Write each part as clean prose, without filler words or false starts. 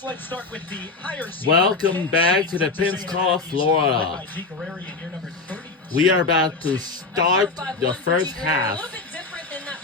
First, let's start with the higher seed. Welcome back to the Pins Call, Florida. We are about to start the first half. A little bit different than that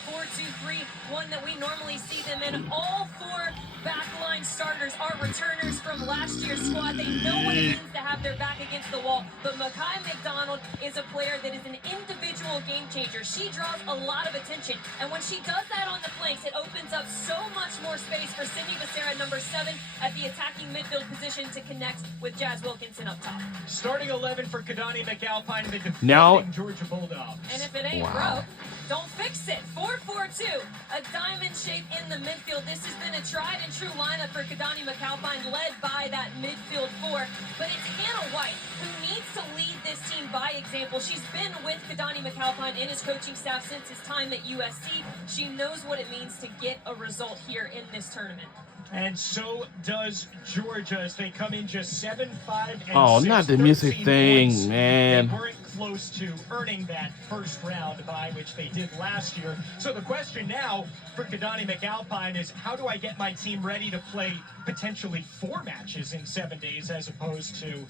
4-2-3-1 that we normally see them in. All four backline starters are returners from last year's squad. They know what it means to have their back against the wall. But Mekhi McDonald is a player that is an individual game changer. She draws a lot of attention. And when she does that on the flanks, it opens up so much more space for Cindy Becerra, number 7, at the attacking midfield position to connect with Jazz Wilkinson up top. Starting 11 for Kadani McAlpine, the defending Georgia Bulldogs. And if it ain't broke, don't fix it. 4-4-2, a diamond shape in the midfield. This has been a tried and true lineup for Kadani McAlpine, led by that midfield 4. But it's Hannah White who needs to lead this team by example. She's been with Kadani McAlpine and his coaching staff since his time at USC. She knows what it means to get a result here in this tournament. And so does Georgia as they come in just 7-5 and Oh, 6, not the music 13 thing, points. man. They weren't close to earning that first round bye, which they did last year. So the question now for Kadani McAlpine is, how do I get my team ready to play potentially 4 matches in 7 days as opposed to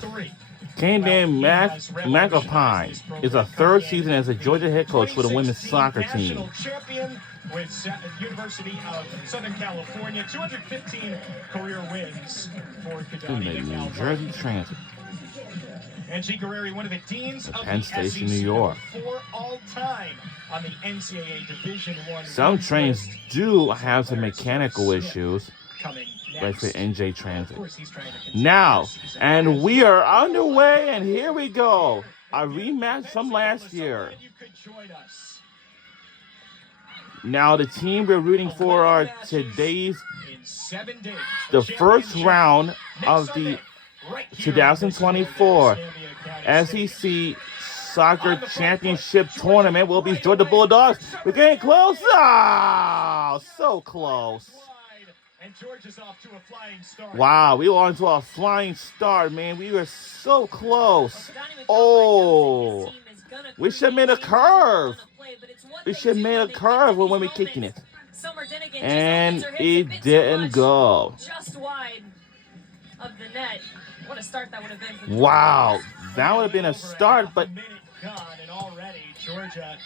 3? K-Dan McAlpine is a third season as a Georgia head coach for the women's soccer team. National champion with University of Southern California, 215 career wins for Kadani New McAlpine. Jersey Transit. Angie Guerreri, one of the deans of Penn the Station, SEC, New York. for all time on the NCAA Division I. Some trains do have some mechanical issues, Coming like for next. NJ Transit. Of course, he's trying to continue Now, this season. and we are underway, and here we go. A rematch from last year. So glad you could join us. Now, the team we're rooting for are today's, In 7 days, the first round of the 2024 SEC Soccer Championship Tournament will be Georgia Bulldogs. We're getting close. Oh, so close. And Georgia's off to a flying start. Wow, we were on to a flying start, man. We were so close. Oh, we should have made a curve. We should have made a curve when we were kicking it. And it didn't go. Just wide of the net. What a start that would have been for Wow, that would have been a start, but Minute gone, and already Georgia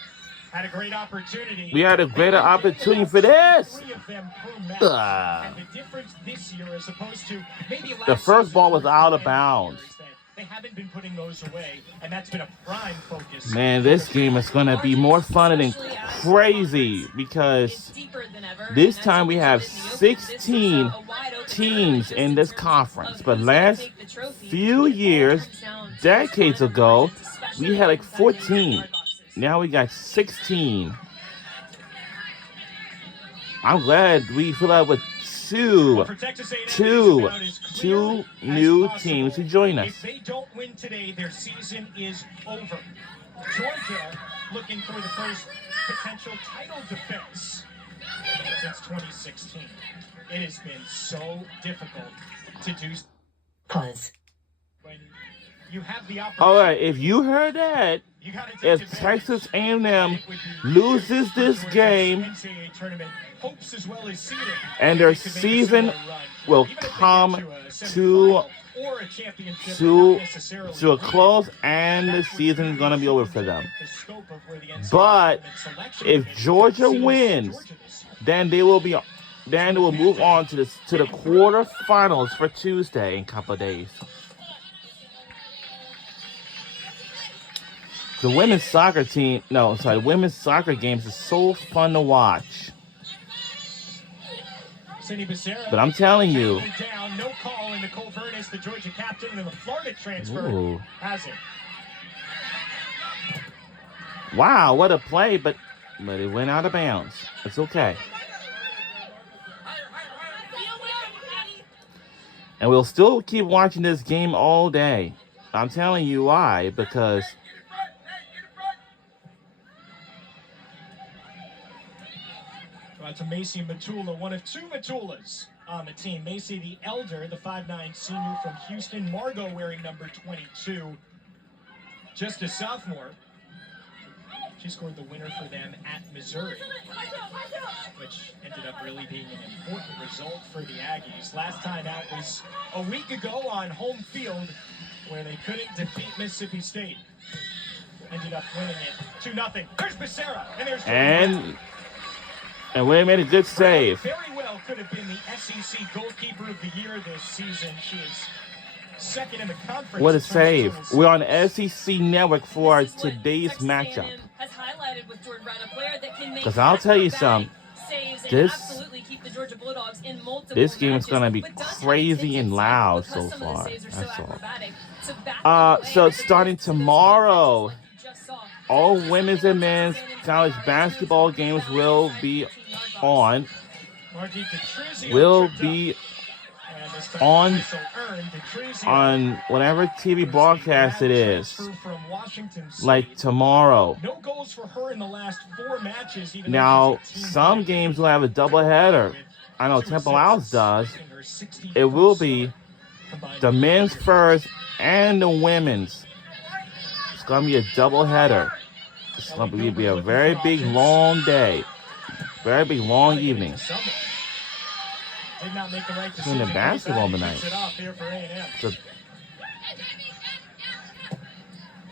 had a great opportunity. we had a greater opportunity for this. 3 of them per match. Ugh. And the difference this year as opposed to maybe last The first season ball was where out of it's bounds. that They haven't been putting those away, and that's been a prime focus. Man, this game is going to be more fun than crazy because deeper than ever. this time we have 16 teams in this conference. But last few years, decades ago, we had like 14. Now we got 16. I'm glad we fill out with two new teams to join us. If they don't win today, their season is over. Georgia looking for the first potential title defense since 2016. It has been so difficult to do. Pause. When you have the opportunity. All right, if you heard that, You gotta take if advantage. Texas A&M It would be loses for this Georgia's game NCAA tournament hopes as well as seeding, and their they could make a season similar run. will Even if they get come a to semifinal or a championship, to not necessarily to a win. close, and the That would season is going to be over for them. the scope of where the NCAA But tournament selection if committee Georgia sees wins, Georgia this year. then they will be, then they will move on to the quarterfinals for Tuesday in a couple of days. The women's soccer team, the women's soccer games is so fun to watch. Cindy Becerra But I'm telling you, down, no call in Nicole Furness, the Georgia captain, and the Florida transfer Ooh. has it. wow, what a play, but it went out of bounds. It's okay. And we'll still keep watching this game all day. I'm telling you why, because To Macy Matula, one of 2 Matulas on the team. Macy the elder, the 5'9" senior from Houston. Margot wearing number 22. Just a sophomore. She scored the winner for them at Missouri, which ended up really being an important result for the Aggies. Last time out was a week ago on home field where they couldn't defeat Mississippi State. Ended up winning it 2-0. There's Becerra, and there's and William made a good save. Very well could have been the SEC goalkeeper of the year this season. She is second in the conference. What a save. We're on SEC Network for today's matchup. Because I'll tell you something. This game is going to be crazy and loud so far. That's all. So starting tomorrow, all women's and men's college basketball games will be on. On whatever TV broadcast it is, like tomorrow. No goals for her in the last 4 matches. Now, some games will have a doubleheader. I know Temple Owls does. It will be the men's first and the women's. It's going to be a doubleheader. It's going to be a very big, long day. Very big, long evening. Did not make the right decision. In the basketball tonight. So,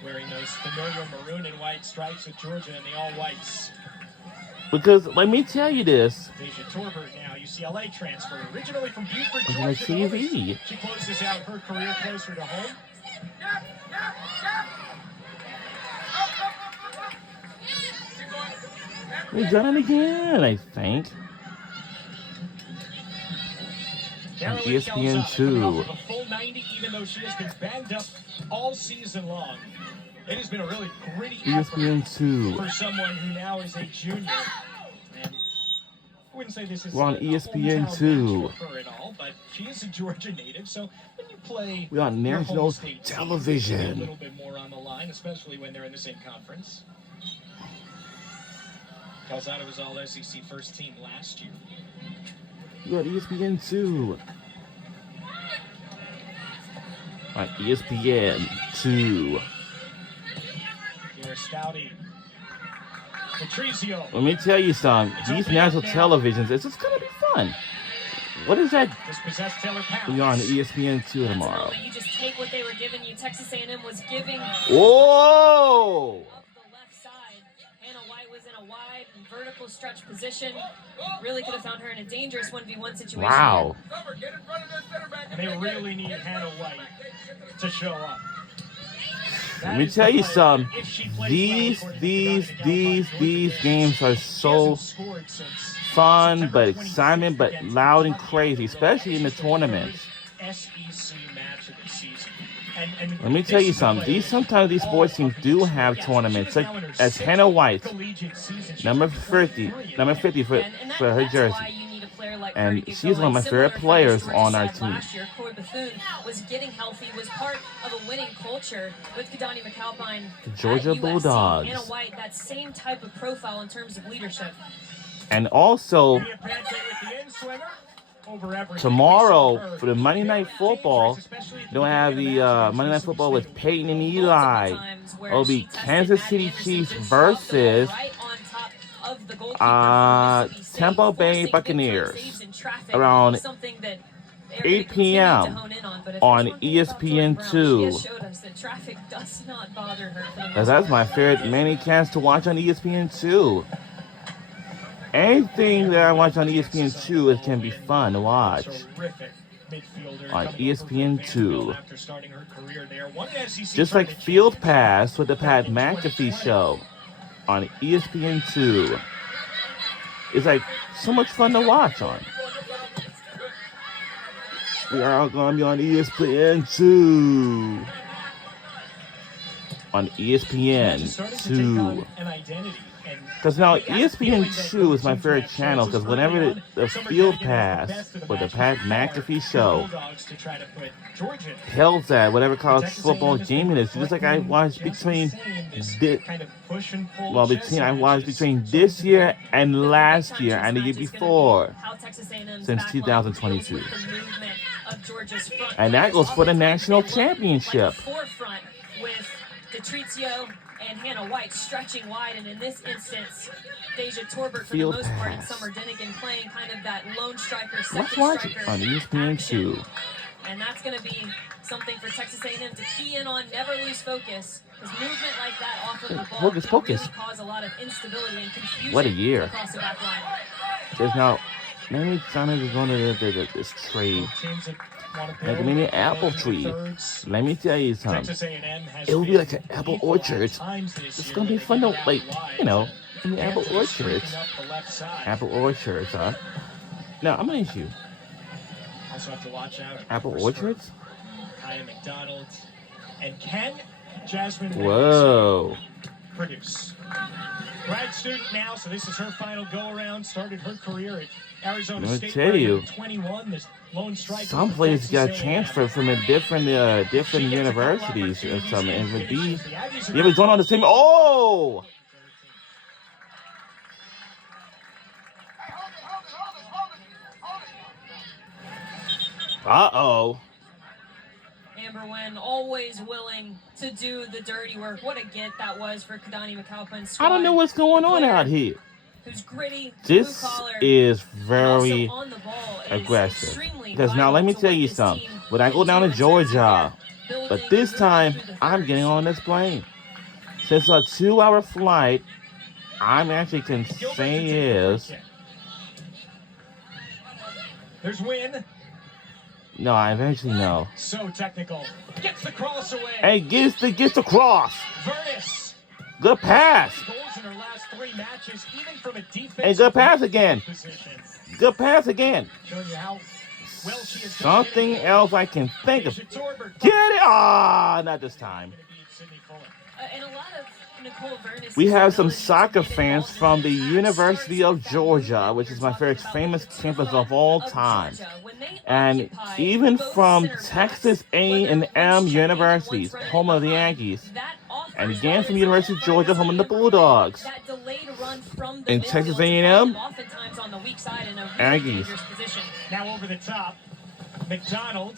wearing those familiar maroon and white stripes with Georgia and the all whites. Because let me tell you this. Deja Torbert now, UCLA transfer, originally from Buford, Georgia. On TV. She closes out her career closer to home. We've done it again, I think. On ESPN2. A full 90, even though she has been banged up all season long. It has been a really gritty ESPN2 for someone who now is a junior. And I wouldn't say this is we're on ESPN2 for her at all, but she is a Georgia native, so when you play, we're on national television. A little bit more on the line, especially when they're in the same conference. Calzada was all SEC first team last year. You got ESPN2. On ESPN2. You're Stouty. Patrizio. Let me tell you something. These national televisions, it's just going to be fun. What is that? We're on ESPN2 tomorrow. You just take what they were giving you. Texas A&M was giving. Whoa! Vertical stretch position. Really could have found her in a dangerous 1v1 situation. Wow. And they really need Hannah White to show up. Let me tell you something. These games are so fun, but excitement, but loud and crazy, especially in the tournaments. SEC match of the season. Let me tell you something. Sometimes these sports teams do have tournaments, like as Hannah White, number 50 for her jersey, and she's one of my favorite players on our team. Last year, Corey Bethune was getting healthy, was part of a winning culture with Kadani McAlpine. Georgia Bulldogs. Hannah White, that same type of profile in terms of leadership. And also, tomorrow, for the Monday Night Football, they'll have the Monday Night Football with Peyton and Eli. It'll be Kansas City Chiefs versus Tampa Bay Buccaneers around 8 p.m. on ESPN2. That's my favorite many cast to watch on ESPN2. Anything that I watch on ESPN2, it can be fun to watch. On ESPN2. Just like Field Pass with the Pat McAfee show on ESPN2. It's like so much fun to watch on. We are all going to be on ESPN2. On ESPN2. Because now ESPN2 is my favorite channel, because whenever the Field Pass with the Pat McAfee show tells that whatever college football game it is, just like I watched between this year and last year and the year before, since 2022. And that goes for the national championship. Detrizio and Hannah White stretching wide, and in this instance, Deja Torbert for Field the most part, and pass. Summer Dinnigan playing kind of that lone striker, second Let's watch it striker on ESPN2. action. And that's going to be something for Texas A&M to key in on, never lose focus. Because movement like that off of the ball Hocus can pocus. really cause a lot of instability and confusion What a year. across the back line. There's now maybe China is going to this trade. Like maybe an apple tree. Let me tell you something. It will be like an apple orchard. It's gonna be fun to, like, you know, in the apple orchards. Apple orchards, huh? Now I'm gonna ask you. Also have to watch out. Apple orchards? Kaya McDonald and Ken Jasmine. Whoa. Produce. Grad student now, so this is her final go-around. Started her career at Arizona State. Tell you, 21, this lone striker. some players got transferred from a different universities or something. And would be, yeah, but going on the same. Oh. Uh-oh. Amber Wen always willing to do the dirty work. What a get that was for Kadani McAlpine's squad. I don't know what's going on out here. Who's gritty, this blue-collar, is very on the ball aggressive. Because now let me tell you something. When I go down to Georgia, but this time I'm getting on this plane. Since a 2-hour flight, I'm actually can say is. There's Win. No, I eventually know. So technical. Gets the cross away. Hey, gets the cross. Vernis. Good pass. Goals in her last 3 matches, even from a defense. Hey, good pass again. Position. Good pass again. Showing you how well she is. Something else I can think of. Get it! Ah, not this time. And a lot of Nicole Vernis. We have some soccer fans from the University of Georgia, which is my favorite famous campus of all time. And even from Texas A&M Universities, home of the Aggies. And again from University of Georgia, home of the Bulldogs. And Texas A&M, Aggies. Now over the top, McDonald.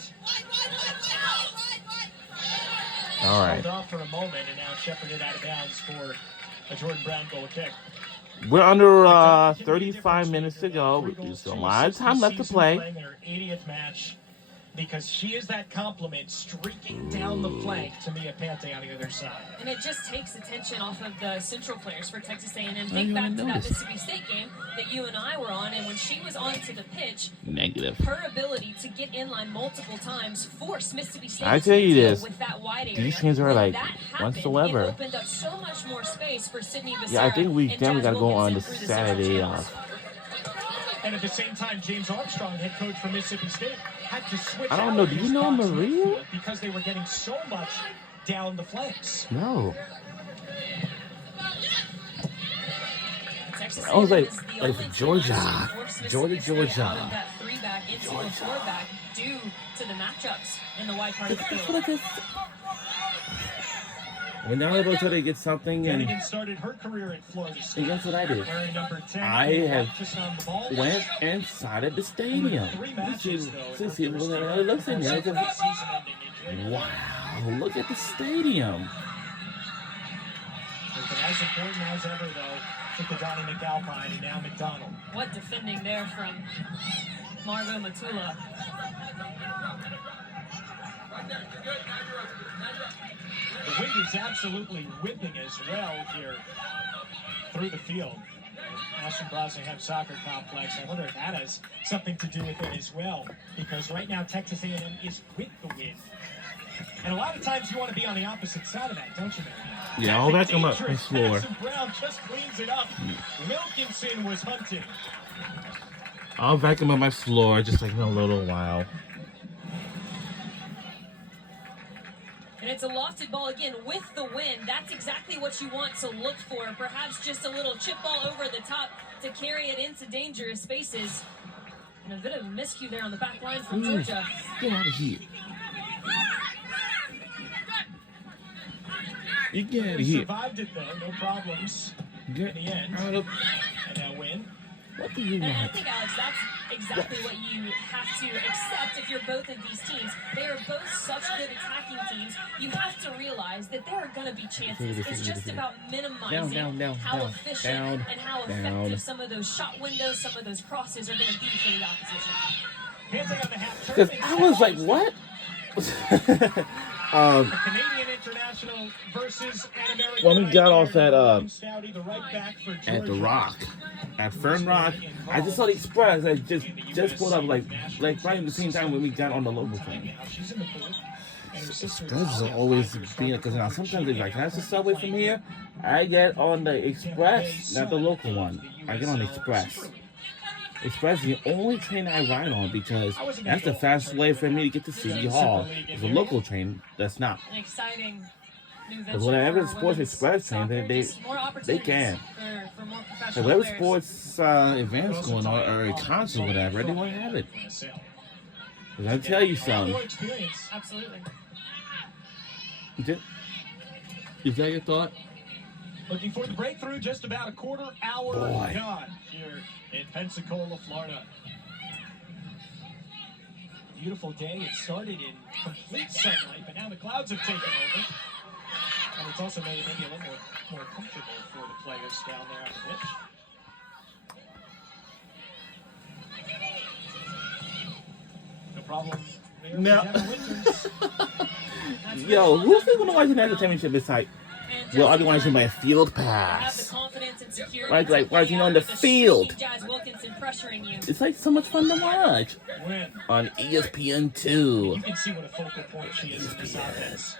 All right. Held off for a moment and now shepherded out of bounds for a Jordan Brown goal kick. We're under 35 minutes to go. There's a lot of time left to play. Playing her 80th match because she is that compliment streaking down the flank to Mia Pante on the other side. And it just takes attention off of the central players for Texas A&M. Think back to that Mississippi State game that you and I were on, and when she was onto the pitch, negative. Her ability to get in line multiple times forced Mississippi State I tell you this, with that wide area. these teams are like whatsoever. It opened up so much more space for Sydney Becerra. Yeah, I think we definitely got to go on the Saturday off. And at the same time, James Armstrong, head coach for Mississippi State, had to switch. I don't know. Do you know Maria? Because they were getting so much down the flanks. No. I was like Georgia. Georgia. Due to the matchups in the wide part of the field. When now able to get something, and started her career at Florida State. Guess what I did? Wearing number 10, I have went inside of the stadium. See, it looks in there. Wow, look at the stadium. As important as ever, though, to Kadani McAlpine and now McDonald. What defending there from Margot Matula. The wind is absolutely whipping as well here through the field. Ashton Brosningham Soccer Complex. I wonder if that has something to do with it as well, because right now Texas A&M is with the wind. And a lot of times you want to be on the opposite side of that, don't you, man? Yeah, I'll back him up on the floor. Madison Brown just cleans it up. Wilkinson was hunted. I'll back him up my floor just like in a little while. And it's a lofted ball again with the wind. That's exactly what you want to look for. Perhaps just a little chip ball over the top to carry it into dangerous spaces. And a bit of a miscue there on the back line from Georgia. Get out of here. You get out of here. Survived it though, no problems. In the end. Out of... And now Win. What do you And I want? think, Alex, that's exactly what you have to accept if you're both of these teams. They are both such good attacking teams. You have to realize that there are going to be chances. It's just about minimizing how efficient and how effective some of those shot windows, some of those crosses are going to be for the opposition. Because I was like, what? Canadian international versus an American. When we got off at at the Rock, at Fern Rock, I just saw the Express. I just pulled up like right at the same time when we got on the local train. Express is always being because now sometimes they're like, "Can I just subway from here?" I get on the Express, not the local one. I get on the Express. Express is the only train I ride on because that's the fastest way for me to get to City Hall. It's a local train that's not. An exciting new venture. Because whatever for sports women's express train, soccer, they just more can. opportunities for more professional Whatever players. sports events going on or a concert, whatever, they want to have it. Because I tell you something. Absolutely. Is that your thought? Looking for the breakthrough, just about a quarter hour gone here in Pensacola, Florida. Beautiful day. It started in complete sunlight, but now the clouds have taken over. And it's also made it maybe a little more comfortable for the players down there on the pitch. No problem. No. Yo, who's going to watch the national championship this night? Well, I'll be watching my field pass. Like watching on the field. It's like so much fun to watch. On ESPN2. You can see what a focal point she is in this offense.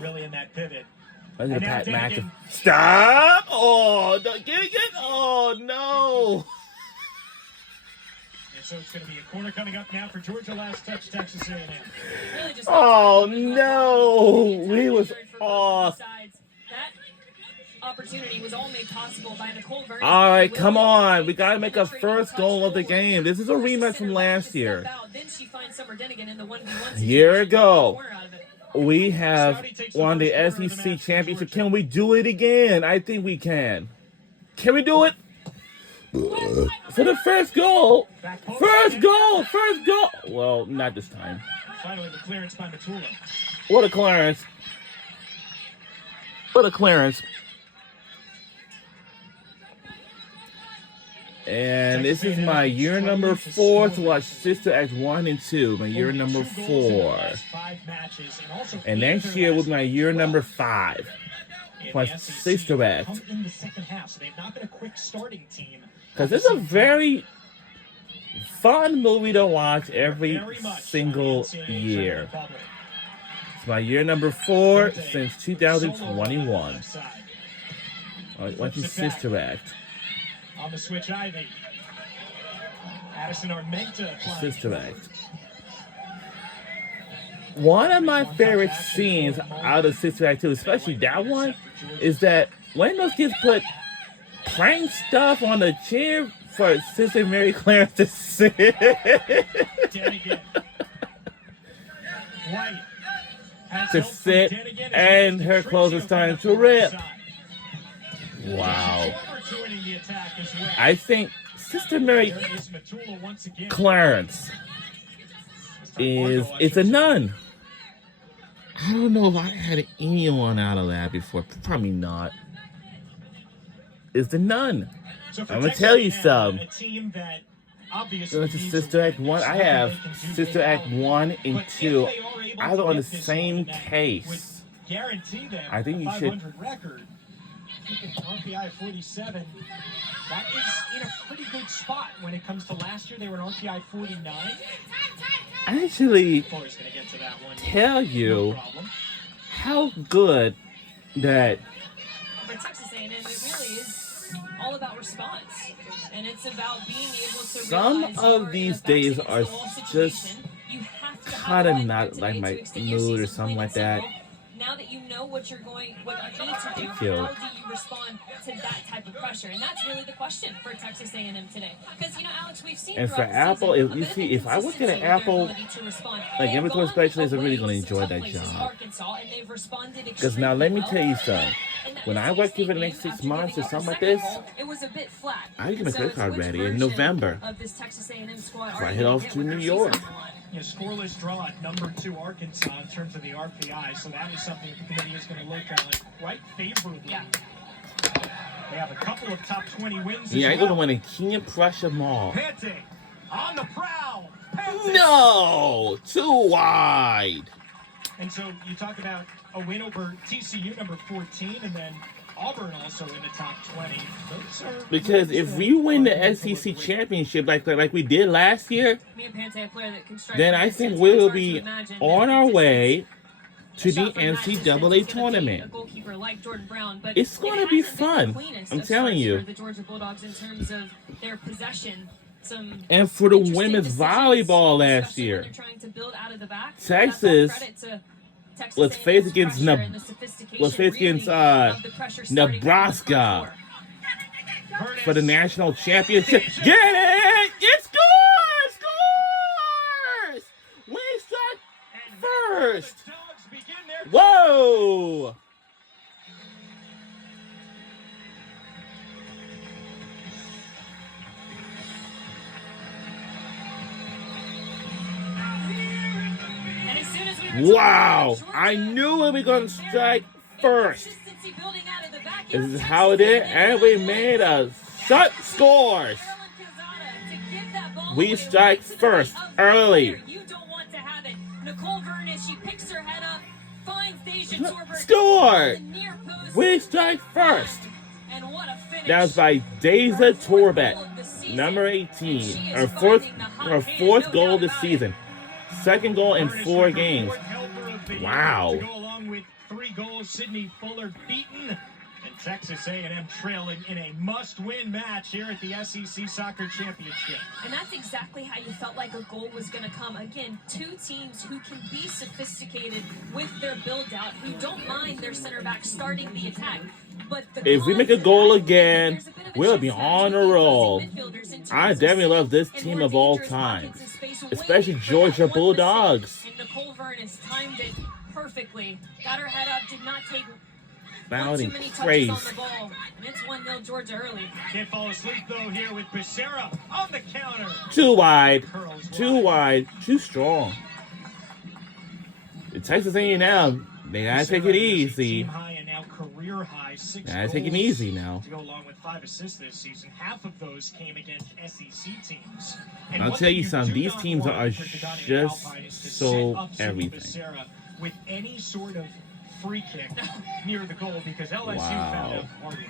Really in that pivot. Look at Pat McAfee. Stop! Oh, no, get it. Oh, no. So it's going to be a corner coming up now for Georgia. Last touch, Texas A&M. Oh, no. We was off. That opportunity was all made possible by Nicole Vernon. All right, come on. We got to make a first goal of the game. This is a rematch from last year. A year ago, we have won the SEC championship. Can we do it again? I think we can. Can we do it? For the first goal. First goal. Well, not this time. Finally, the clearance by Matula. What a clearance. And this is my year number 4 to watch Sister Act 1 and 2. My year number 4. And next year will be my year number 5. My Sister Act. Because it's a very fun movie to watch every single year. It's my year number 4 since 2021. Watching Sister Act. On the switch, Ivy. Addison Armenta. Sister Act. One of my favorite scenes out of Sister Act 2, especially that one, is that when those kids put prank stuff on the chair for Sister Mary Clarence to sit. To sit, and her clothes are starting to rip. Wow. I think Sister Mary Clarence is a nun. I don't know if I had anyone out of that before. Probably not. Is the nun. I'm going to tell you something. So it's Sister Act 1. I have Sister Act 1 and 2. Either on the same case. I think you should. RPI 47. That is in a pretty good spot when it comes to last year. They were an RPI 49. Actually, tell you how good that. For Texas A&M, it really is all about response, and it's about being able to. Some of these days are just kind of not like my mood or something like that. Now that you know what you need to do. Thank you. How do you respond to that type of pressure? And that's really the question for Texas A&M today. Because, Alex, we've seen And for Apple, if I work at an Apple, like inventory specialist, I'm really going to enjoy that job. Because now let me tell you something. When I work here for the next 6 months or something like this, I get my credit card ready in November. So I head off to New York. Scoreless draw at number 2 Arkansas in terms of the RPI, so that is something the committee is going to look at quite favorably. Yeah. They have a couple of top 20 wins. Yeah, I'm going to win a King Prussia Mall. Pante on the prowl. No! Too wide. And so you talk about a win over TCU, number 14, and then Auburn also in the top 20. Because if we win the SEC championship like we did last year, then I think we will be on our way to the NCAA tournament. It's going to be fun. I'm telling you. And for the women's volleyball last year, Texas was faced against Nebraska for the national championship. Get it! It scores! Scores! We start first. Whoa! Wow! I knew we were going to strike first. This is how it is, and we made a shot scores. We strike first early. Score! We strike first. That was by Deja Torbett, number 18, her fourth goal this season. Second goal in 4 games. Wow. To go along with 3 goals, Sydney Fuller beaten, and Texas A&M trailing in a must-win match here at the SEC Soccer Championship. And that's exactly how you felt like a goal was going to come. Again, 2 teams who can be sophisticated with their build-out, who don't mind their center back starting the attack. But if we make a goal again, we'll be on a roll. I definitely love this team of all time, especially Georgia Bulldogs. And Nicole Vernis timed it perfectly. Got her head up, did not take Bounding too many praise. touches on the ball. And it's 1-0 Georgia early. Can't fall asleep though here with Becerra on the counter. Too wide, too strong. The Texas A&M, they gotta take it easy. Career high 6 gotta take it easy now. To go along with 5 assists this season. Half of those came against SEC teams. And I'll tell you something, these teams are just so everything. With any sort of free kick near the goal because LSU found out hard way.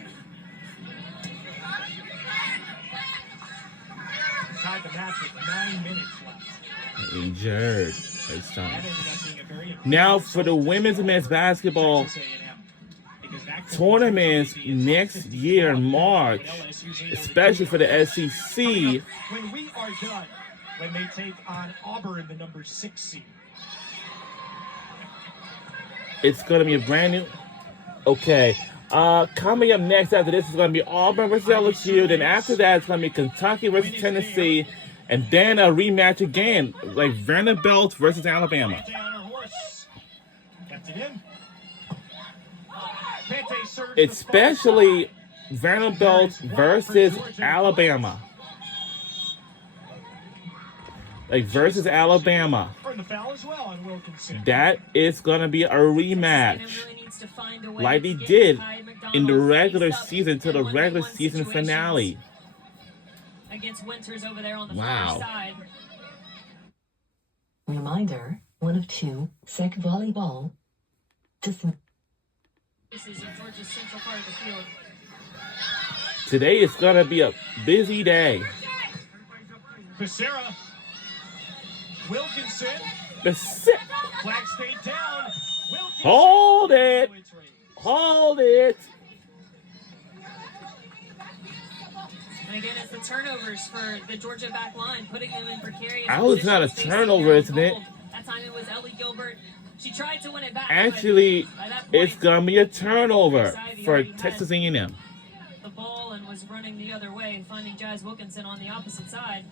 Tied the match with 9 minutes left. Injured. It's time. Now for the women's and men's basketball tournaments next year in March, especially for the SEC. When we are done, when they take on Auburn, the number 6 seed. It's going to be a brand new... Okay. Coming up next after this is going to be Auburn versus LSU. Then after that, it's going to be Kentucky versus Tennessee. And then a rematch again, like Vanderbilt versus Alabama. Especially Vanderbilt versus Alabama. Like versus Alabama. That is going to be a rematch. Like they did in the regular season to the regular season finale. Against Winters over there on the far side. Reminder, 1 of 2, SEC volleyball. This is in Georgia's central part of the field. Today is going to be a busy day. Becerra. Wilkinson. Flag stayed down. Wilkinson. Hold it. Hold it. And again, it's the turnovers for the Georgia back line, putting them in precarious I was not a turnover, isn't it? That time it was Ellie Gilbert She tried to win it back. Actually, by that point, it's gonna be a turnover for Texas A&M. The ball and was running the other way, finding Jazz Wilkinson on the opposite side.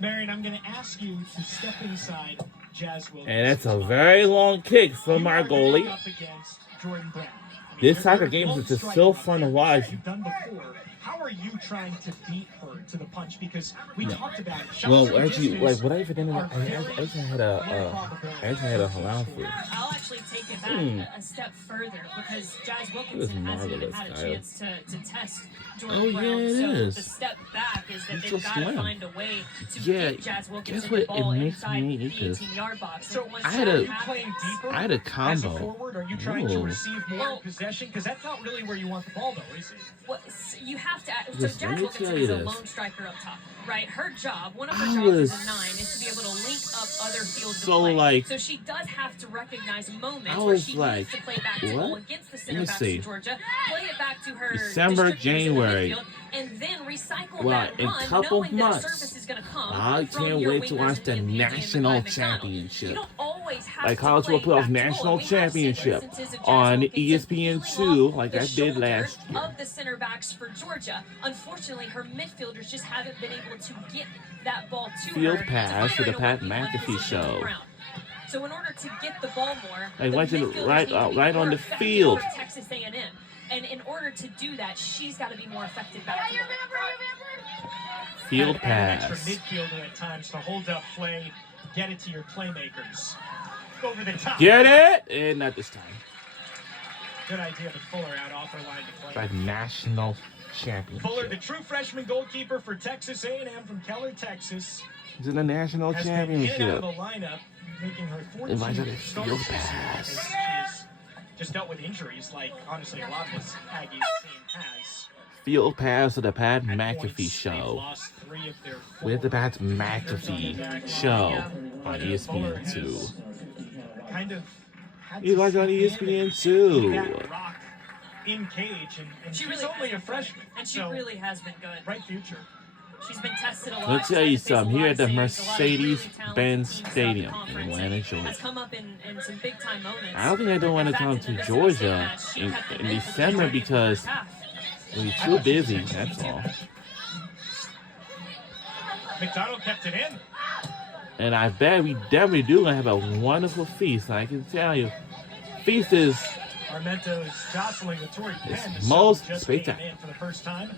Marion, I'm going to ask you to step inside Jazz Wilkinson. And it's a very long kick from our goalie. Up against Jordan Brown. I mean, This soccer game is just so fun to watch. You've done before. How are you trying to beat her to the punch? Because we talked about it. Well, actually, like, what I even did, I actually had a halal food. I'll actually take it back a step further because Jazz Wilkinson hasn't even had a chance to test Jordan Brown. Yeah, it so is. the step back is that It's they've so got to slim. find a way to Yeah, get Jazz Wilkinson guess what the ball it makes inside me the eat this? 18-yard box. So And once I had that a- happens, I had a As a combo. forward, are you trying to Ooh. receive more possession? Because that's not really where you want the ball, though, is it? Well, you have to. So Listen, Jazz let me Wilkinson tell you is a this. lone striker up top, right? Her job, one of her I jobs was as a 9 is to be able to link up other fields so, of play. like- So she does have to recognize moments I where was she like, needs to play back to what? goal against the center me backs see. of Georgia, play it back to her December, distributors in the January. midfield, and then recycle Well, that in run, couple knowing that a months, service is going to come. I from can't your wait to wingers watch in the Giampitti and national McConnell. championship. You don't always have Like to College play Football Playoff back to goal. National We have Championship instances of Jazz on Wilkinson ESPN2 peeling off like the I did shoulder last year. of the center backs for Georgia. Unfortunately, her midfielders just haven't been able to get that ball to Field her. pass to the Pat McAfee McAfee show. So in order to get the ball more, I the want you to midfielders right- need to be right more on the effective field. for Texas A&M. And in order to do that, she's got to be more effective back to goal. Field And an extra pass. midfielder at times to hold up play, get it to your playmakers. Over the top. Get it? And not this time. Good idea, but Fuller out off her line to play. By national Fuller, the championship. true freshman goalkeeper for Texas A&M from Keller, Texas, It's in the national has been in and out championship. of the lineup, making her Imagine 14 a starts field this year. pass. She's just dealt with injuries like, honestly, a lot of this Aggies team has. Field pass to the Pat At McAfee points, they've show. lost 3 of their 4 With the Pat defenders on the McAfee back show line. on Fuller ESPN2. has kind of had You to watch on step in and ESPN2. keep that rock in cage, and She she's really only has a been freshman. good. And she so, really has been good. bright future. She's been tested a lot. Let me She's tell had you to face a something. Here lot at of the saves, a lot of really Mercedes-Benz talented teams throughout the Stadium in conference. Atlanta, Has Georgia. come up in some big time moments. I don't think I don't want to In fact, come in to the Mississippi Georgia State match, she in kept them in in for the December majority of the because first half. we're too busy. That's all. McDonald kept it in. And I bet we definitely do gonna have a wonderful feast. I can tell you, feast is Armento's jostling with Torrey It's Penn. most just spectacular. came in for the first time.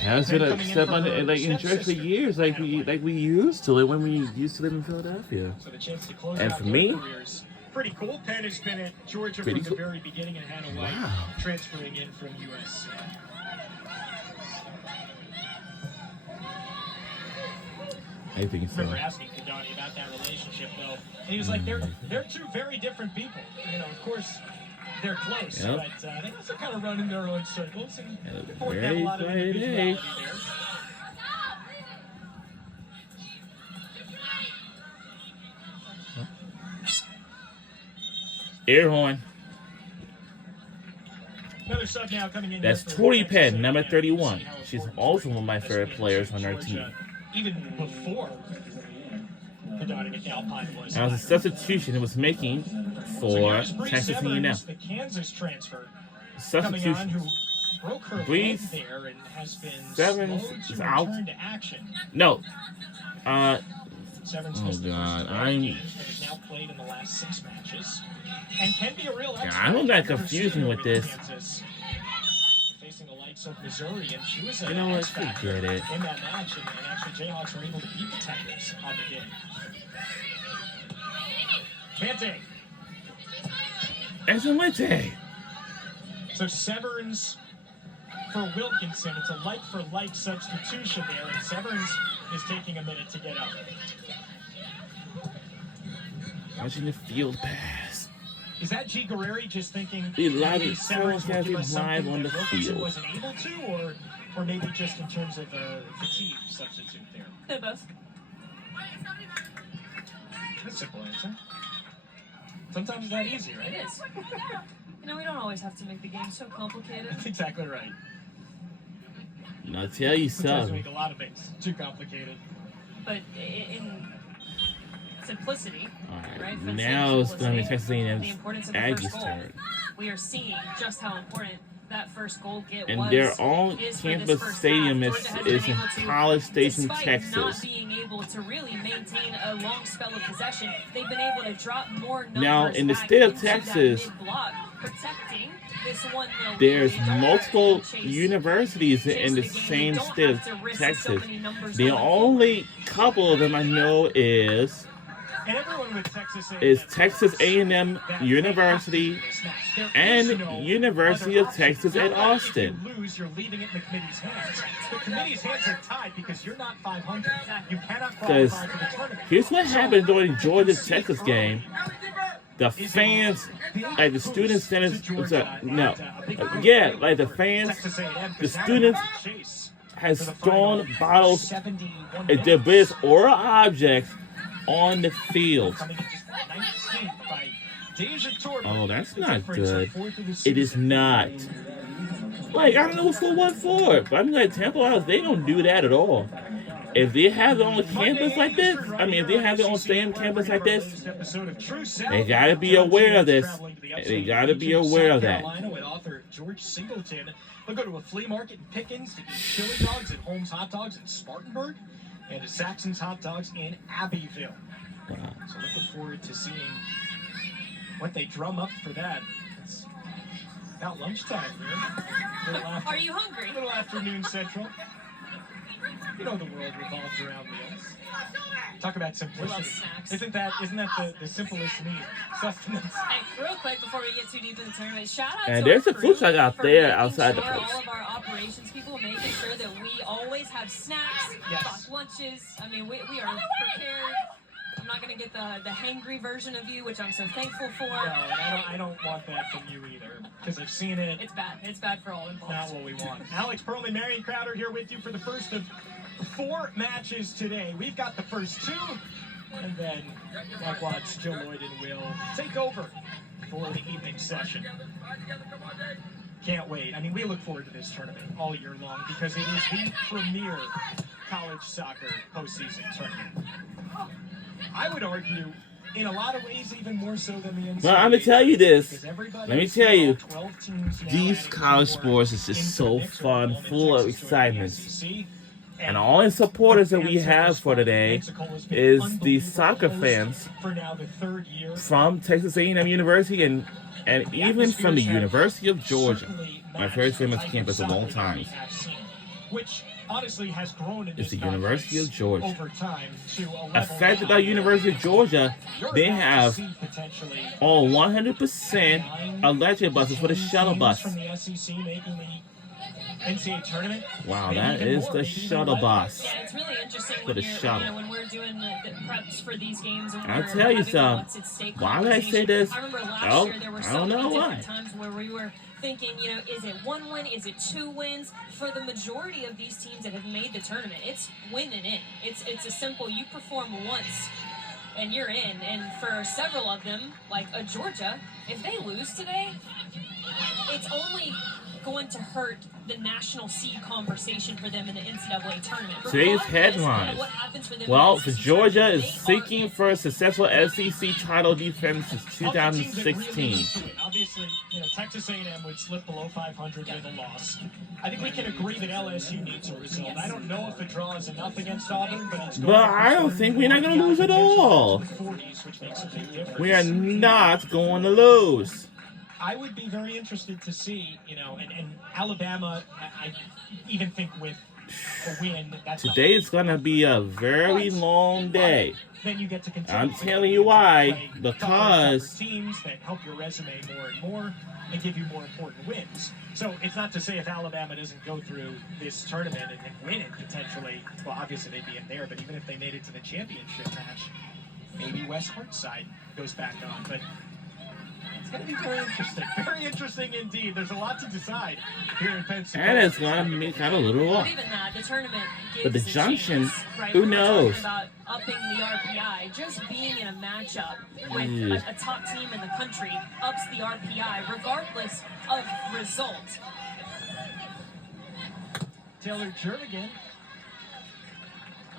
has been Coming in step for on her it like in church for stepsister. years, like we used to it when we used to live in Philadelphia. So the chance to close And out for their me, careers. Pretty cool. Penn has been at Georgia Pretty from cool. the very beginning and Hannah White Wow. transferring in from USC. I think so. Remember asking Kadani about that relationship though, and he was like, they're 2 very different people. You know, of course, they're close, Yep. but they also kind of run in their own circles and Yeah, both have a lot of very individuality Friday. there. Air horn. Another sub now coming in. That's here for Tori Texas Penn, A&M. number See 31. how She's important also one of my this favorite is players to on our Georgia, team. Even before Kadani Alpine was. I was a substitution it was making for here's Bree Texas A&M. Severns, the Kansas transfer, coming on, Substitution. who broke her Bree leg there and has been Severns slow is to out. return to action. No. Severns Oh, missed the God, first 12 I'm- games, but has now played in the last 6 matches, and can be a real expert. I'm not Never confusing seen her with this. Kansas. Facing the likes of Missouri, and she was You an know what? X-factor Forget it. in that match, and actually Jayhawks were able to beat the Tigers on the game. Kante. Excelente. So Severns for Wilkinson. It's a like-for-like substitution there, and Severns is taking a minute to get up. Watching the field pass. Is that G. Guerreri just thinking He live- maybe Severns will give us live something on that the Wilkinson field. wasn't able to, or maybe just in terms of fatigue substitute there? They're both. That's a simple answer. Sometimes it's that easy, right? It is. You know, we don't always have to make the game so complicated. That's exactly right. And I'll tell you Sometimes we something. make a lot of things too complicated. But in simplicity. Alright, Right? now it's going to be Texas A&M The importance of the Aggies' first goal. turn. We are seeing just how important that first goal get And was. their own is for campus this first stadium half. is Georgia has in been able to, College Station, despite Texas. not being able to really maintain a long spell of possession, they've been able to drop more numbers Now, in the back state of into that Texas, mid-block, protecting this 1-0 lead. there's They don't multiple chase universities in the the game. same They don't state of have to risk Texas. so many numbers The going only couple of them I know is And everyone with Texas A&M Texas A&M University and University of Texas at Austin. If you lose, you're leaving it in the committee's hands. The committee's hands are tied because you're not 500. You cannot Because qualify for the tournament. here's what happened during the Georgia-Texas game. The fans, like the student centers, like the fans, Texas A&M, the students chase has for the thrown final bottles 71 at debris minutes. or objects on the field. Coming in just 19th by Deja Torres. Oh, that's The not difference good. of fourth of the It is season. not. Like, I don't know what's for what for. But I mean, like, Temple House, they don't do that at all. If they have their own campus like this, if they have their own stadium campus like this, they gotta be aware of this. They gotta be aware of that. With author George Singleton. They'll go to a flea market in Pickens to eat chili dogs at Holmes Hot Dogs in Spartanburg and to Saxon's Hot Dogs in Abbeville. Wow. So looking forward to seeing what they drum up for that. It's about lunchtime here. Are you hungry? Little afternoon central. You know the world revolves around meals. Talk about simplicity. Love snacks. Isn't that the simplest need? Sustenance. Hey, real quick before we get too deep in the tournament, shout out And to there's our a food crew truck out for there making outside the sure place. all of our operations people making sure that we always have snacks, Yes. stock lunches. I mean, we are prepared. I'm not going to get the hangry version of you, which I'm so thankful for. No, and I don't want that from you either, because I've seen it. It's bad. It's bad for all involved. Not what we want. Alex Perlman, Marion Crowder here with you for the first of 4 matches today. We've got the first 2, and then likewise, Joe Lloyd and Will take over for the evening session. Can't wait. I mean, we look forward to this tournament all year long because it is the premier college soccer postseason tournament. I would argue, in a lot of ways, even more so than the NCAA. Well, I'm gonna tell you this. Because everybody Let me is tell you, 12 teams now these adding college more sports is into just the so mix. fun, We're full of Texas joining the excitement. SEC. And all the supporters that we have for today is the soccer fans for now the 3rd year. from Texas A&M University and even from the University of Georgia, my very famous campus of all time. Which honestly has grown in It's this the University of Georgia. over time to a level Affected now by University of Georgia, you're they about to have see potentially all 100% electric buses for the shuttle teams bus. from the SEC making the NCAA tournament. Wow, Maybe that even is more, the maybe even shuttle less. bus. Yeah, it's really interesting For when the you're, shuttle. when we're doing the preps for these games. And I'll we're tell you having a something. what's at stake Why did I say conversation. this? I remember last Oh, year there were I so don't many know different why. times where we were thinking, is it 1 win? Is it 2 wins? For the majority of these teams that have made the tournament, it's win and in. It's a simple, you perform once and you're in. And for several of them, like a Georgia, if they lose today, it's only going to hurt the national seed conversation for them in the NCAA tournament. Today's Regardless headlines. of what happens for them in Well, the SEC Georgia tournament, is they are seeking for a successful SEC title defense since Of the teams that really 2016. need to win. Obviously, Texas A&M would slip below 500 with a loss. I think we can agree that LSU needs a result. I don't know if a draw is enough against Auburn, but it's going But to I don't think we're not going to lose at all. 40s, which makes a big difference. We are not going to lose. I would be very interested to see, and Alabama, I even think with a win, that's not- Today is going to be a very long day. Then you get to continue. I'm to telling you why, play because- tougher teams that help your resume more and more and give you more important wins. So it's not to say if Alabama doesn't go through this tournament and win it potentially, well, obviously they'd be in there, but even if they made it to the championship match, maybe West Hartside goes back on. But it's going to be very interesting. Very interesting indeed. There's a lot to decide here in Pennsylvania. And it's going to make out a little But off. even that, the tournament gives But the a junction, chance, right? who We're knows? talking about upping the RPI. Just being in a matchup with Yeah. a top team in the country ups the RPI, regardless of result. Taylor Jernigan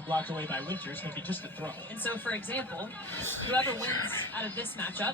blocked away by Winters. Maybe just a throw. And so, for example, whoever wins out of this matchup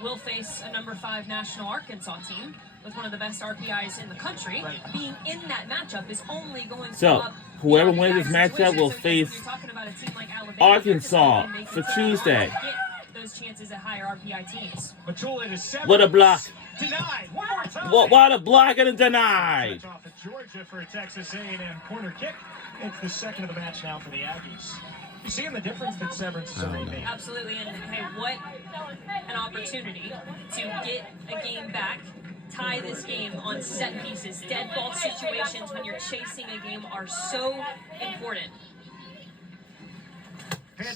will face a number 5 national Arkansas team with one of the best RPIs in the country. Right. Being in that matchup is only going to So, up whoever the wins this RPIs matchup will So, yes, face when you're talking about a team like Alabama, Arkansas they're just for making Tuesday. get those chances at higher RPI teams. Matula to Severance. What a block. Denied. One more time. What a block and a deny. Touch off of Georgia for a Texas A&M corner kick. It's the second of the match now for the Aggies. You seeing the difference that Severance has already made? Absolutely, and hey, what an opportunity to get a game back, tie this game on set pieces. Dead ball situations when you're chasing a game are so important.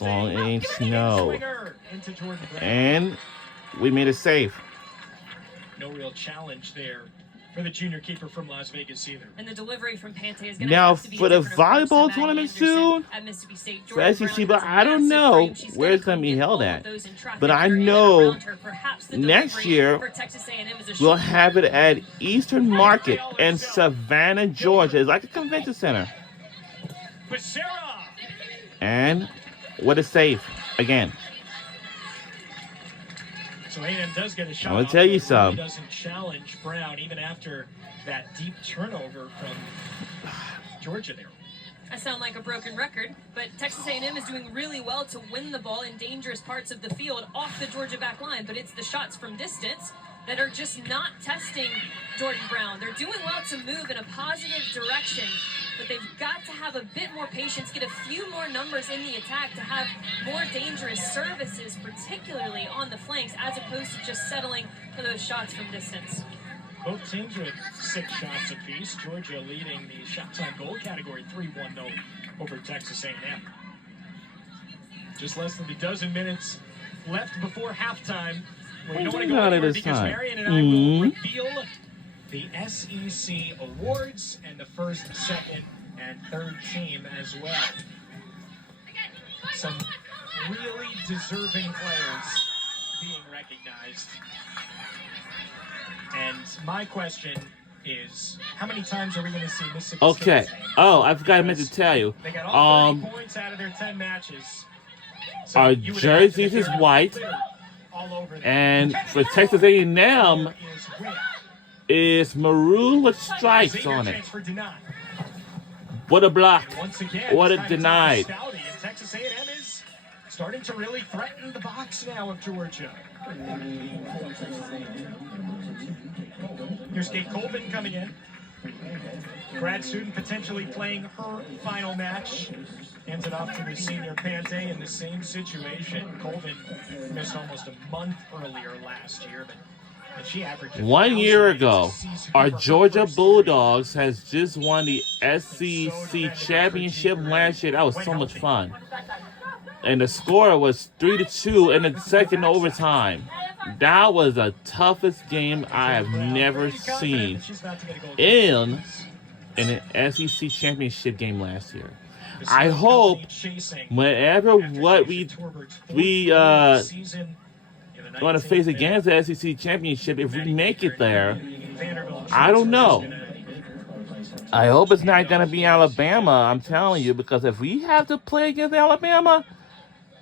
Long ain't snow. Swinger into Jordan Brown. And we made a save. No real challenge there for the junior keeper from Las Vegas either. And the delivery from Pante is going to Now, have to be for the different, of course, volleyball than tournament Maggie Anderson soon, at Mississippi State. for Jordan SEC, Brown but has a I don't massive know frame. She's where gonna it's going to be get held all at. of those in traffic But I in and know around her. Perhaps the next delivery year for Texas A&M is a we'll short have it at Eastern Market in Savannah, Georgia. It's like a convention center. Becerra. And what a save again. So A&M does get a shot. I'm gonna off, tell you but something. really doesn't challenge Brown even after that deep turnover from Georgia there. I sound like a broken record, but Texas A&M is doing really well to win the ball in dangerous parts of the field off the Georgia back line, but it's the shots from distance that are just not testing Jordan Brown. They're doing well to move in a positive direction, but they've got to have a bit more patience, get a few more numbers in the attack to have more dangerous services, particularly on the flanks, as opposed to just settling for those shots from distance. Both teams with 6 shots apiece. Georgia leading the shots on goal category 3-1 over Texas A&M. Just less than a dozen minutes left before halftime. We don't want to go anywhere because Marion and I will reveal the SEC awards and the first, second, and third team as well. Some really deserving players being recognized. And my question is, how many times are we going to see Mississippi Okay. State's name? Oh, I forgot I meant to tell you. They got all 30 points out of their 10 matches. So Our you would jerseys imagine is that they're white, clear all over them. and for Texas A&M Is win. is maroon with stripes Xavier on it. transfer denied. What a block. And once again, What it's a time to denied. tap Stouty, and Texas A&M is starting to really threaten the box now of Georgia. Here's Kate Colvin coming in. Grad student potentially playing her final match. Hands it off to the senior Pante in the same situation. Colvin missed almost a month earlier last year, but she averaged 1 year ago, our for her Georgia first Bulldogs has just won the SEC championship last year. That was so much fun. And the score was 3-2 in the second overtime. That was the toughest game I have never seen in an SEC championship game last year. I hope whenever what we going to face against the SEC championship, if we make it there, I don't know. I hope it's not going to be Alabama, I'm telling you, because if we have to play against Alabama,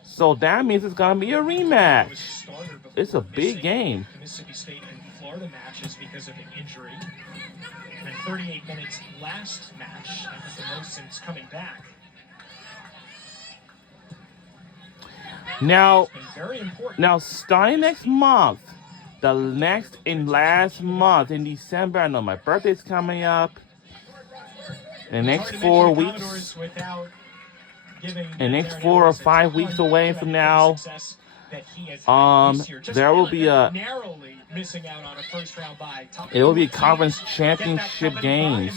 so that means it's going to be a rematch. It's a big game. Mississippi State and Florida matches because of an injury. And 38 minutes last match. That was the most since coming back. Now, Very important. Now, starting next month, the next and last month in December, I know my birthday's coming up. The next 4 weeks, the next 4 or 5 weeks away from now, there will be it will be conference championship games.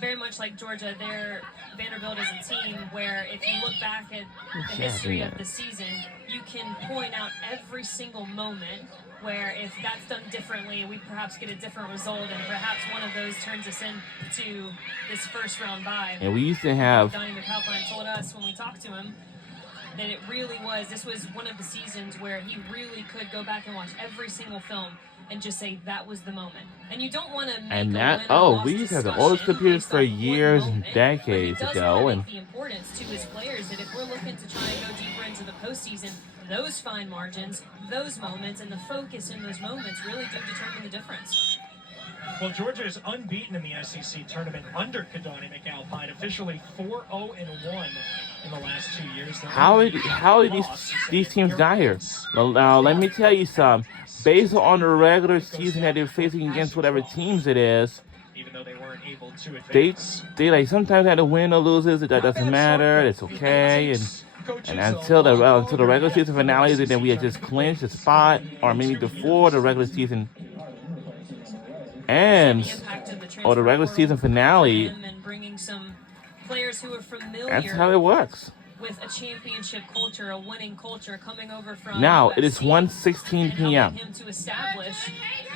Very much like Georgia, Vanderbilt is a team where if you look back at the history of the season, you can point out every single moment where if that's done differently, we perhaps get a different result, and perhaps one of those turns us into this first round bye. And we used to have Donnie McAlpine told us when we talked to him that this was one of the seasons where he really could go back and watch every single film and just say that was the moment. And you don't want to make And a that, win or loss we used to have the discussion oldest computers based for off of one years and moment, but decades he does ago, want to and make the importance to his players that if we're looking to try and go deeper into the postseason, those fine margins, those moments, and the focus in those moments really do determine the difference. Well, Georgia is unbeaten in the SEC tournament under Kadani McAlpine, officially 4-0-1 in the last 2 years. how did these teams got here? Well, now let me tell you something. Based on the regular season that they're facing against whatever teams it is, even though they weren't able to they advance. like sometimes had to win or loses. That doesn't matter. It's okay. And until the regular season finale, then we had just clinched a spot, or maybe before the regular season ends, or the regular season finale. And bringing some players who are familiar That's how it works. with a championship culture, a winning culture, coming over from Now it is USC 1:16 p.m. and helping him to establish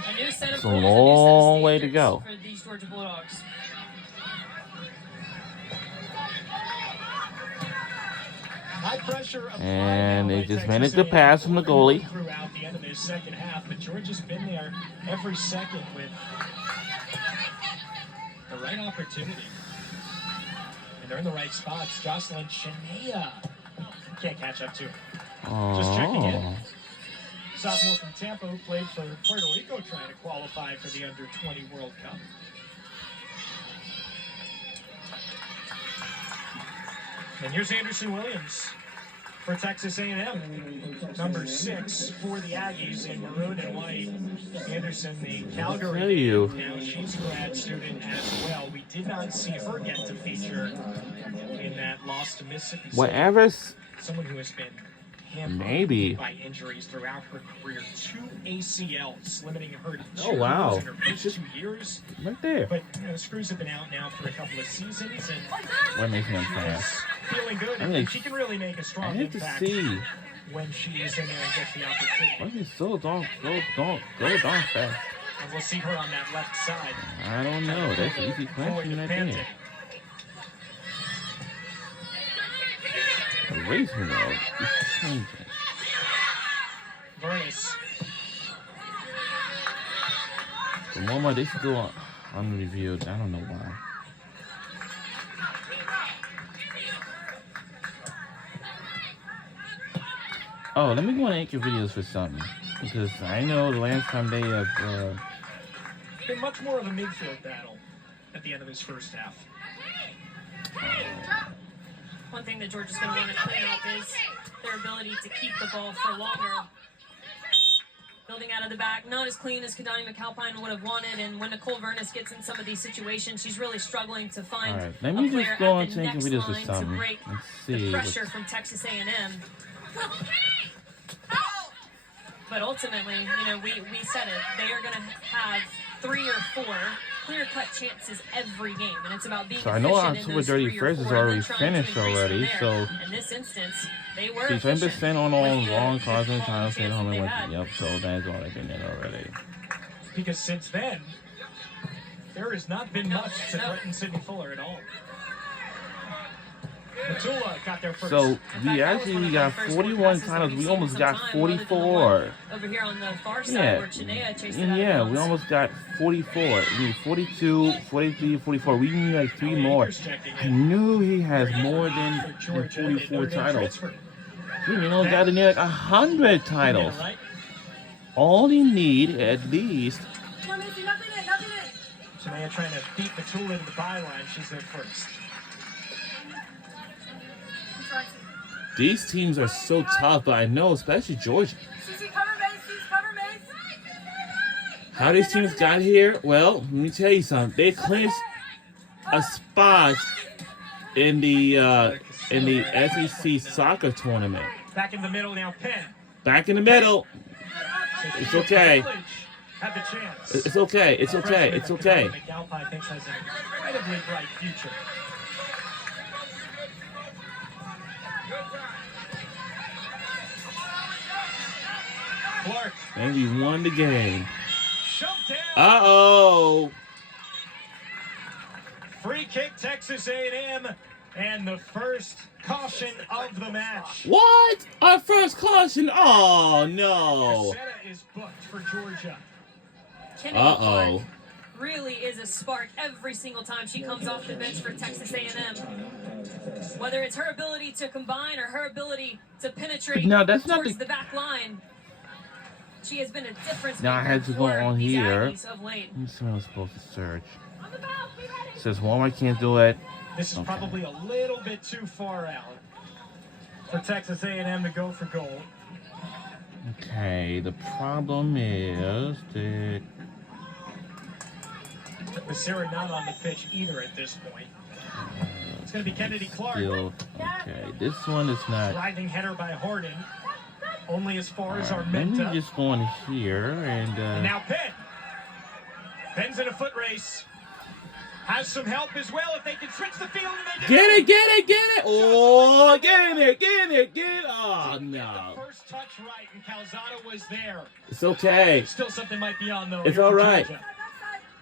a new set of It's a rules, long a new way set to of go. standards for these Georgia Bulldogs. High pressure applied And now they by just Texas managed to A&M pass from the goalie. throughout the end of this second half, but Georgia's been there every second with the right opportunity. And they're in the right spots. Jocelyn Chinea can't catch up to it. Just checking in. Oh, Sophomore from Tampa who played for Puerto Rico trying to qualify for the Under-20 World Cup. And here's Anderson Williams for Texas A&M, number 6 for the Aggies in maroon and white. Anderson, the Calgary tell you. native. Now she's a grad student as well. We did not see her get to feature in that loss to Mississippi State. whatever. Someone who has been hampered Maybe. by injuries throughout her career. 2 ACLs, limiting her to 2 Oh, wow. in her first 2 years. Right there. But the screws have been out now for a couple of seasons, and What makes me fast? feeling good. I mean, And she can really make a I strong need to impact see. when she is in there and gets the opportunity. Why is he so darn fast? And we'll see her on that left side. I don't know. That's easy Forward question to right Pantic. there. Erase me though. It's changing. Vernus. The moment they still unreviewed. I don't know why. Oh, let me go and anchor videos for something. Because I know the last time they have Been much more of a midfield battle at the end of this first half. One thing that Georgia's going to want to clean up is their ability to keep the ball for longer. Building out of the back, not as clean as Kadani McAlpine would have wanted, and when Nicole Vernus gets in some of these situations, she's really struggling to find Alright, let me a player just go at and the take next videos for line to something. break Let's the see. pressure from Texas A&M. But ultimately, we said it, they are going to have 3 or 4 clear-cut chances every game, and it's about being So I know efficient in October those 3 or 31st is 4 and already then trying to finished increase from already, there. so In this instance, they were see, 10% efficient on with all the wrong cars and calm trying to say chances home they and had. yep, so that's all I've been in already. Because since then, there has not been much to threaten Sydney Fuller at all. Matula got there first. So In fact, that was one of got the first 41 passes that titles. we've We seen in almost some got time, other than the 44. one over here on the far side Yeah. where Chinea chased it And out of yeah, we bounds. almost got 44. We need 42, 43, 44. We need like 3 more. I knew he has more than 44 titles. He only got near like 100 titles. All he need at least. Chinea trying to beat Matula to the byline. She's there first. These teams are so tough, but I know, especially Georgia. How these teams got here? Well, let me tell you something. They clinched a spot in the SEC soccer tournament. Back in the middle now, Penn. Back in the middle. It's okay. Had the chance. It's okay. It's okay. It's okay. McAlpine thinks has an incredibly bright future. Clark. And we won the game. Shoved down. Uh-oh. Free kick, Texas A&M, and the first caution of the match. What? Our first caution? Oh, no. Casetta is booked for Georgia. Kennedy Clark really is a spark every single time she comes off the bench for Texas A&M. Whether it's her ability to combine or her ability to penetrate towards the back line, she has been a difference maker. Now I had to go on these here. Aggies of late. Let me see what I'm supposed to search. It says Walmart can't do it. This is probably a little bit too far out for Texas A&M to go for goal. Okay, the problem is that Becerra not on the pitch either at this point. It's going to be Kennedy Clark. still okay. This one is not. Driving header by Harden. Only as far as our Let me Menta. just go in here and Now Penn. Penn's in a foot race. Has some help as well if they can switch the field and they do. get it! Oh, get in there! Oh no! The first touch right, and Calzada was there. It's okay. Still something might be on though. It's here all for right. Georgia.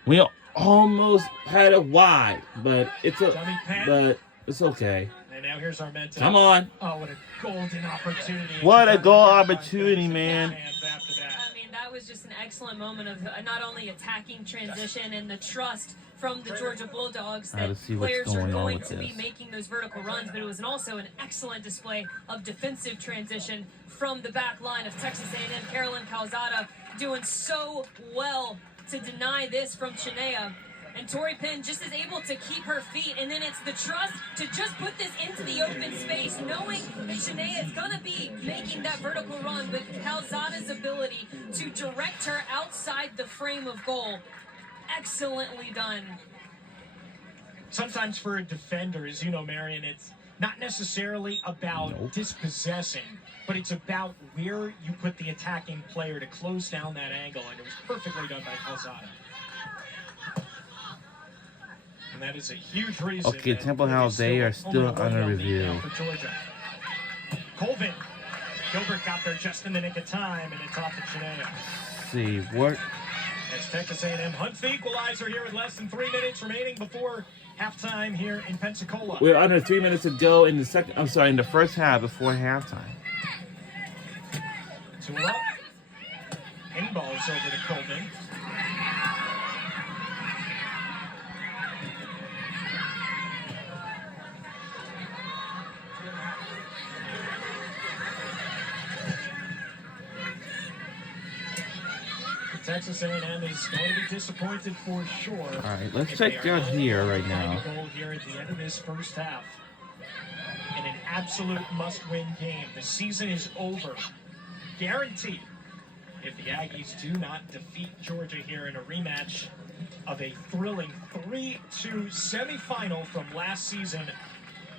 We almost had it wide, but it's Dummy Penn. okay. And now here's our Menta. Come on! Oh, what a golden opportunity. What a goal opportunity, man! After that. I mean, that was just an excellent moment of not only attacking transition and the trust from the Georgia Bulldogs that players are going to be making those vertical runs, but it was also an excellent display of defensive transition from the back line of Texas A&M. Carolyn Calzada doing so well to deny this from Chinea. And Tori Penn just is able to keep her feet, and then it's the trust to just put this into the open space, knowing that Chinea is going to be making that vertical run, but Calzada's ability to direct her outside the frame of goal. Excellently done. Sometimes for a defender, as you know, Marion, it's not necessarily about dispossessing, but it's about where you put the attacking player to close down that angle, and it was perfectly done by Calzada. And that is a huge reason. Okay, Temple House, they are still under review. For Georgia. Colvin. Gilbert got there just in the nick of time, and it's off to Chinea. Let's see what. As Texas A&M hunts the equalizer here with less than 3 minutes remaining before halftime here in Pensacola. We're under 3 minutes to go in the second. I'm sorry, in the first half before halftime. 2 up. Inballs over to Colvin. Texas A&M is going to be disappointed for sure. All right, let's check out here right now. Goal here at the end of this first half. In an absolute must-win game. The season is over. Guaranteed. If the Aggies do not defeat Georgia here in a rematch of a thrilling 3-2 semifinal from last season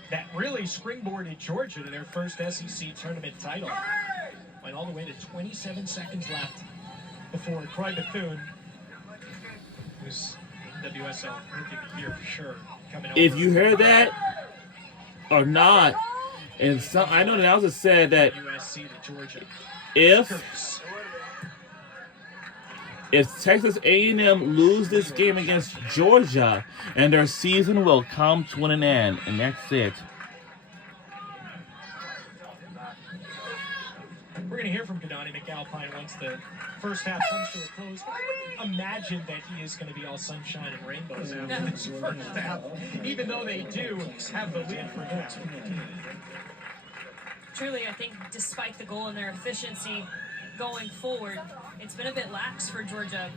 that really springboarded Georgia to their first SEC tournament title. Went all the way to 27 seconds left before Croy Bethune, who's WSL Rookie of the Year for sure, coming over. If you heard that or not, and some, I know that I was said that USC to Georgia. If Texas A&M lose this game against Georgia, and their season will come to an end, and that's it. We're going to hear from Kadani McAlpine once the first half comes to a close. I wouldn't imagine that he is going to be all sunshine and rainbows after this first half, even though they do have the lead for now. Truly, I think despite the goal and their efficiency going forward, it's been a bit lax for Georgia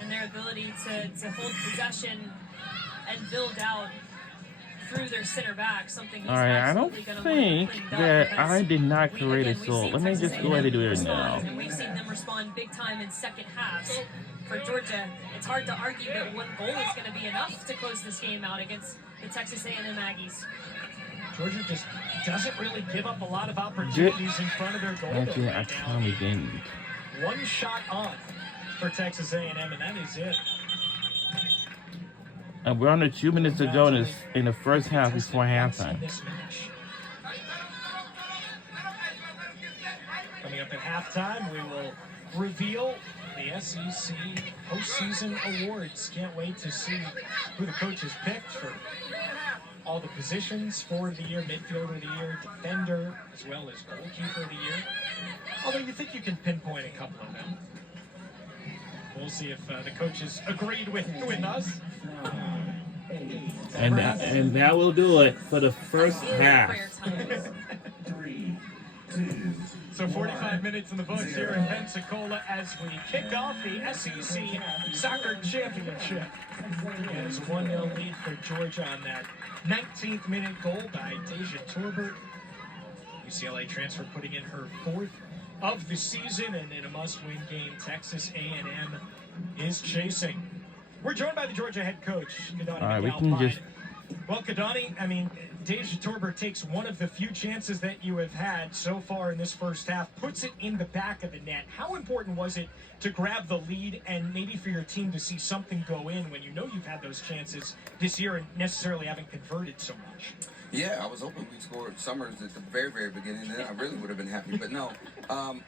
and their ability to hold possession and build out through their center back, something All right, I don't think that I did not create it, so let me just go ahead and do it now. And we've seen them respond big time in second halves. For Georgia, it's hard to argue that one goal is going to be enough to close this game out against the Texas A&M Aggies. Georgia just doesn't really give up a lot of opportunities in front of their goal. Actually, I probably didn't. One shot on for Texas A&M, and that is it. And we're under 2 minutes to go in the first half before halftime. Coming up at halftime, we will reveal the SEC postseason awards. Can't wait to see who the coaches picked for all the positions for the year, midfielder of the year, defender, as well as goalkeeper of the year. Although you think you can pinpoint a couple of them. We'll see if the coaches agreed with us. And that will do it for the first half. So 45 minutes in the books here in Pensacola as we kick off the SEC Soccer Championship. It is a 1-0 lead for Georgia on that 19th minute goal by Deja Torbert. UCLA transfer putting in her 4th of the season, and in a must-win game, Texas A&M is chasing. We're joined by the Georgia head coach, Kadani All right, we can just... Well, Kadani, I mean, Deja Torbert takes one of the few chances that you have had so far in this first half, puts it in the back of the net. How important was it to grab the lead and maybe for your team to see something go in when you know you've had those chances this year and necessarily haven't converted so much? Yeah, I was hoping we'd score Summers at the very, very beginning, and then I really would have been happy. But no,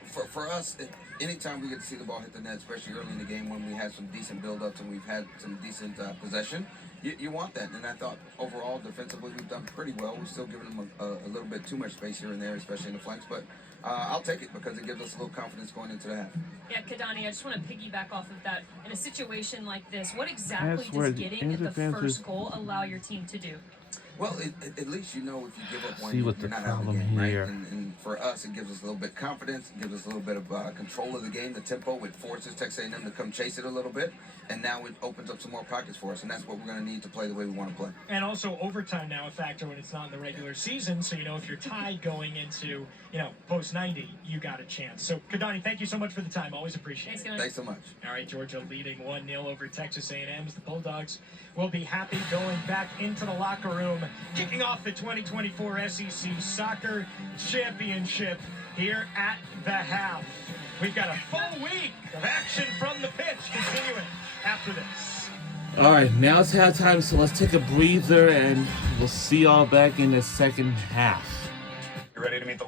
for us, anytime we get to see the ball hit the net, especially early in the game when we had some decent build-ups and we've had some decent possession, you want that. And I thought overall, defensively, we've done pretty well. We're still giving them a little bit too much space here and there, especially in the flanks. But I'll take it because it gives us a little confidence going into the half. Yeah, Kadani, I just want to piggyback off of that. In a situation like this, what exactly does getting the first goal allow your team to do? Well, at least you know if you give up one, See what you're the not out of the problem game, right? here. And for us, it gives us a little bit of confidence. It gives us a little bit of control of the game, the tempo. It forces Texas A&M to come chase it a little bit. And now it opens up some more pockets for us. And that's what we're going to need to play the way we want to play. And also overtime now a factor when it's not in the regular season. So, you know, if you're tied going into, post-90, you got a chance. So, Kadani, thank you so much for the time. Always appreciate it. Thanks so much. All right, Georgia leading 1-0 over Texas A&M. The Bulldogs will be happy going back into the locker room, kicking off the 2024 SEC Soccer Championship here at the half. We've got a full week of action from the pitch continuing after this. All right, now it's halftime, so let's take a breather, and we'll see y'all back in the second half. You ready to meet the